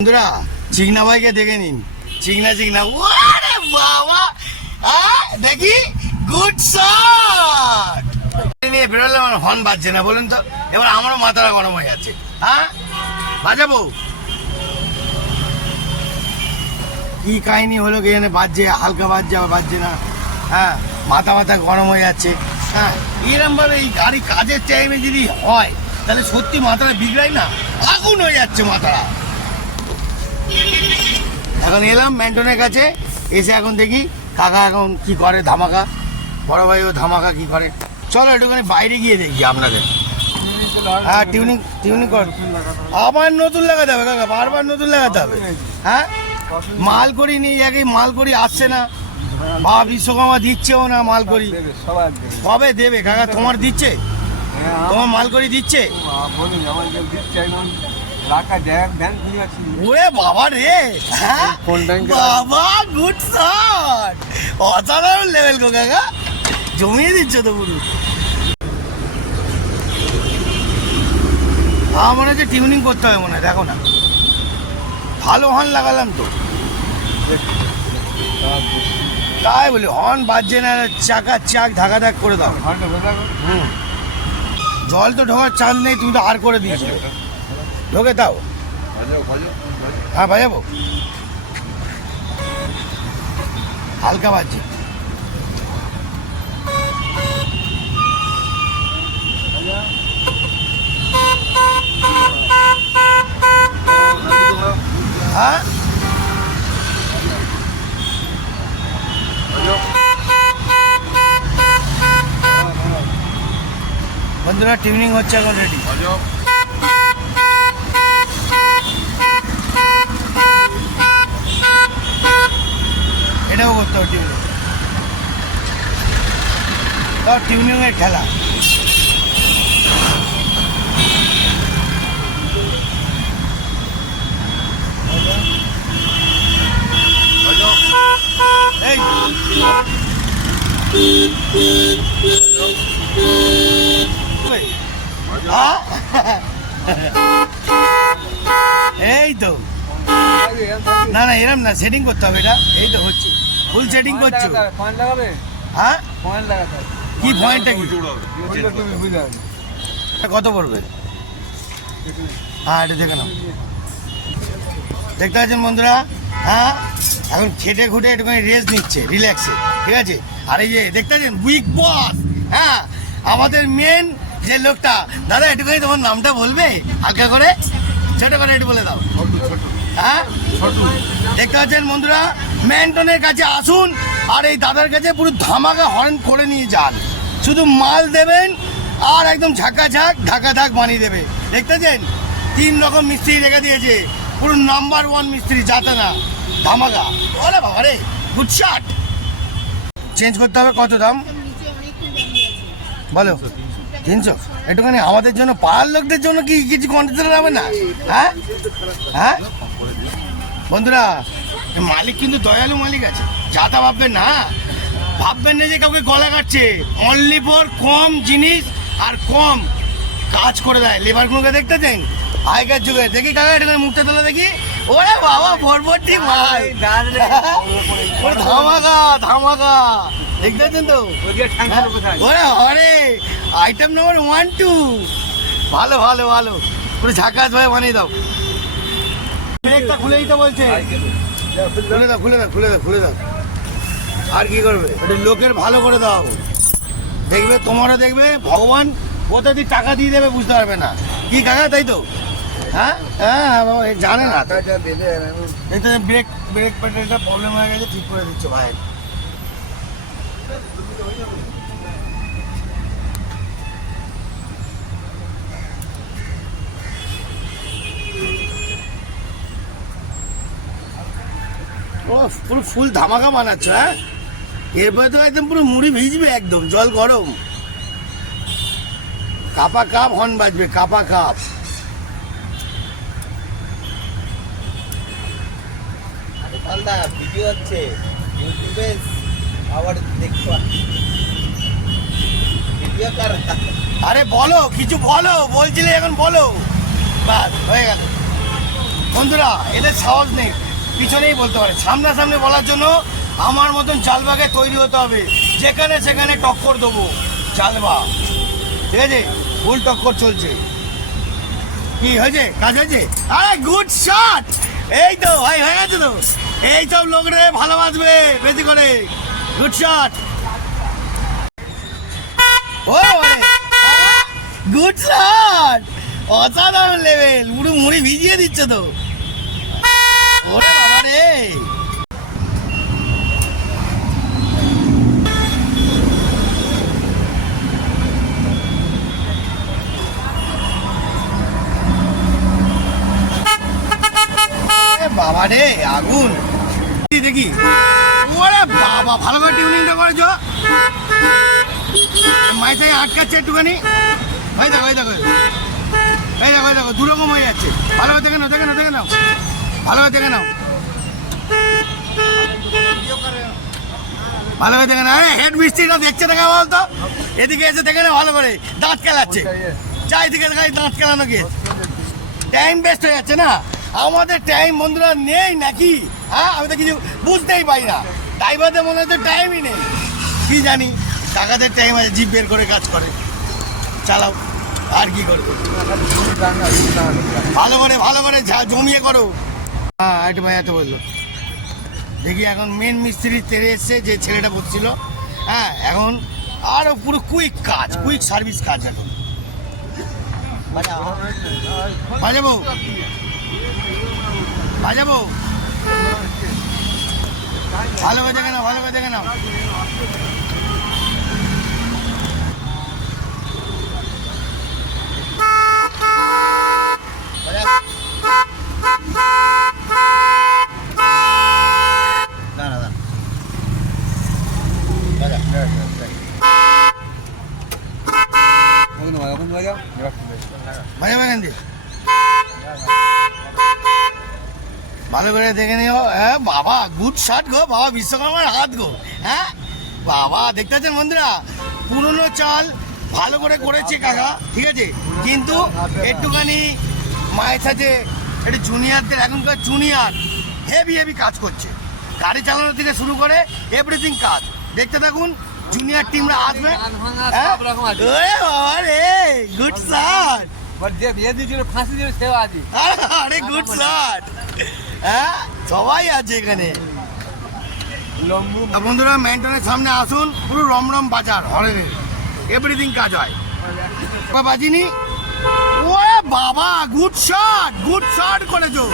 বন্ধুরা চিকনা ভাইকে দেখে নিন। চিকনা ওরে বাবা, দেখি গুড শট নিয়ে বেরোলে আমার হর্ন বাজছে না, বলুন তো। এবার আমারও মাথাটা গরম হয়ে যাচ্ছে। হ্যাঁ বাজাবো, কি কাহিনী হলো কি জানে, বাজছে হালকা বাজছে আবার বাজছে না। হ্যাঁ মাথা গরম হয়ে যাচ্ছে। হ্যাঁ এরম ভাবে এই গাড়ি কাজের টাইমে যদি হয় তাহলে সত্যি মাথাটা বিগড়াই না, আগুন হয়ে যাচ্ছে মাথাটা। এখন এলাম ম্যান্টনের কাছে, এসে এখন দেখি কাকা এখন কি করে, ধামাকা বড় ভাইও ধামাকা কি করে। চলো একটুখানি বাইরে গিয়ে দেখি আপনাদের। হ্যাঁ টিউনিং কর, আবার নতুন লাগাতে হবে কাকা, বারবার নতুন লাগাতে হবে। হ্যাঁ মাল করি নিয়ে যাকে মাল করি আসছে না, বা বিশ্বকর্মা দিচ্ছেও না মাল করি। কবে দেবে কাকা? তোমার দিচ্ছে, তোমার মাল করি দিচ্ছে? ওরে বাবা রে, বাবা গুড শট, অসাধারণ লেভেল গো কাকা, জমিয়ে দিচ্ছ তো পুরো। আমার মনে হচ্ছে টিউনিং করতে হবে মনে হয়, দেখো না ভালো হর্ন লাগালাম তো, তাই বলি হর্ন বাজছে না, চাকা চাক ধাকা ধাক করে দাও। জল তো ঢোকার চান্স নেই, তুমি তো আর করে দিয়েছো, ঢোকে দাও। হ্যাঁ বাজাবো, হালকা বাজছে। হ্যাঁ বন্ধুরা টিউনিং হচ্ছে এখন রেডি। এটাও করতে হবে টিউনিং, টিউনিংয়ের খেলা। এই এই তো না না এরম না, সেটিং করতে হবে এটা। এই তো হচ্ছে, ফুল সেটিং করছো। হ্যাঁ কি পয়েন্টটা কি, কত পড়বে? হ্যাঁ এটা দেখে নাও, দেখতে পাচ্ছেন বন্ধুরা। হ্যাঁ এখন খেটে খুঁটে একটুখানি রেস্ট নিচ্ছে, রিল্যাক্সে, ঠিক আছে। আর এই যে দেখতে পাচ্ছেন উইক বস, হ্যাঁ আমাদের মেন যে লোকটা। দাদা একটুখানি তোমার নামটা বলবে হালকা করে, ছোট করে একটু বলে দাও। হ্যাঁ দেখতে পাচ্ছেন বন্ধুরা, ম্যান্টনের কাছে আসুন আর এই দাদার কাছে পুরো ধামাকা হর্ন করে নিয়ে যান। শুধু মাল দেবেন আর একদম ঝাঁকা ঝাঁক ঢাকা ঢাক বানিয়ে দেবে। দেখতে পাচ্ছেন 3 রকম মিস্ত্রি রেখে দিয়েছে, পুরো নাম্বার 1 মিস্ত্রি, যাতে না ধামাকা। ওরে বাবা রে, গুড শট। চেঞ্জ করতে হবে, কত দাম বলো? 300। একটুখানি আমাদের জন্য, পাড়ার লোকদের জন্য কি কিছু কন্ডিশনার হবে না? হ্যাঁ হ্যাঁ বন্ধুরা, মালিক কিন্তু দয়ালু মালিক আছে, যাতা ভাববেন না, ভাববেন না যে কাউকে গলা কাটছে। অনলি ফর কম জিনিস আর কম কাজ করে দেয়। লেবারগুলোকে দেখতেছেন আগেকার যুগে। দেখি কাকা একটুখানি মুখটা তোলা দেখি। ওরে বাবা ভরভর্তি মাল, ধামাকা ধামাকা, দেখতেছেন তো? ওরে হরে আইটেম নম্বর 1 2, ভালো ভালো ভালো, পুরো ঝাঁকাস ভাবে বানিয়ে দাও। ব্রেকটা খুলে দিতে বলছে, খুলে দাও খুলে দাও খুলে দাও খুলে দাও। আর কি করবে, ওটা লোকের ভালো করে দাও, দেখবে তোমারও দেখবে ভগবান কোথা দিয়ে টাকা দিয়ে দেবে বুঝতে পারবে না। কি কাকা তাই তো? হ্যাঁ হ্যাঁ জানে না, দেখতে ব্রেক ব্রেক প্যাডেলটা প্রবলেম হয়ে গেছে, ঠিক করে দিচ্ছ ভাই। ও পুরো ফুল ধামাকা বানাচ্ছ। হ্যাঁ এরপরে তো একদম পুরো মুড়ি ভিজবে, একদম জল গরম, কাপা কাপ হর্ন বাজবে, কাপা কাপ। ভিডিও হচ্ছে ইউটিউবে, আবার দেখতে ভিডিও কর। আরে বলো কিছু বলো, বলছিলে এখন বলো, বাস হয়ে গেল। বন্ধুরা এদের সাহস নেই, পিছনেই বলতে পারে, সামনাসামনি বলার জন্য আমার মতন জালবাগে তৈরি হতে হবে, যেখানে সেখানে টক্কর দেবো জালবা, ঠিক আছে? ফুল টক্কর চলছে। কি হয়েছে, কাজ হয়েছে? আরে গুড শট, এই তো ভাই হয়ে গেছে তো, এই সব লোকরে ভালোবাসবে বেশি করে। গুড শট, ও গুড শট, অসাধারণ লেভেল, পুরো মুড়ি ভিজিয়ে দিচ্ছে তো। ওরে বাবা রে, বাবা রে আগুন, দেখি। ওরে বাবা, ভালো করে টিউনিংটা করেছো, মাইথায় আটকাচ্ছে একটুখানি। ভাই দেখো, এই দেখো, এই দেখো, এই দেখো, দুরকম হয়ে যাচ্ছে। ভালো করে দেখে নাও, দেখে নাও, দেখে নাও, ভালো করে দেখে নাও, ভালো করে দেখে নাও। আরে হেড মিস্ত্রিটা দেখছে দেখা বলতো, এদিকে এসে দেখে নাও ভালো করে, দাঁত কেলাচ্ছে, চারিদিকে দেখাই দাঁত কেলানো গিয়ে টাইম বেস্ট হয়ে যাচ্ছে না। আমাদের টাইম বন্ধুরা নেই নাকি? হ্যাঁ, আমি তো কিছু বুঝতেই পারি না, ড্রাইভারদের মনে হচ্ছে টাইমই নেই। কি জানি, টাকাদের টাইম আছে, জিপ বের করে কাজ করে, চালাও, আর কি করবে। ভালো করে ভালো করে জমিয়ে করো। হ্যাঁ, একটু ভাই এত বললো। দেখি এখন মেন মিস্ত্রি তেরে এসছে, যে ছেলেটা বসছিল। হ্যাঁ, এখন আরও পুরো কুইক কাজ, কুইক সার্ভিস কাজ এখন বাজাবো, বাজাবো। ভালো করে দেখে নাও, ভালো করে দেখে নাও। ভালো করে দেখে নিও। হ্যাঁ বাবা, গুড শট গো বাবা, বিশ্বকর্মার হাত গো। হ্যাঁ বাবা, দেখতে পাচ্ছেন বন্ধুরা, পুরনো চাল ভালো করে করেছে কাকা, ঠিক আছে, কিন্তু একটুখানি মায়ের সাথে একটু জুনিয়রদের, এখনকার জুনিয়র হেভি হেভি কাজ করছে, গাড়ি চালানো থেকে শুরু করে এভরিথিং কাজ। দেখতে থাকুন, জুনিয়র টিমরা আসবে। গুড শট, আরে গুড শট। হ্যাঁ, সবাই আছে এখানে। বন্ধুরা মেন্টনের সামনে আসুন, পুরো রমরম বাজার, হরেনের এভরিথিং কাজ হয়। বাজিনি, ওরে বাবা, গুড শট, গুড শট করেছো।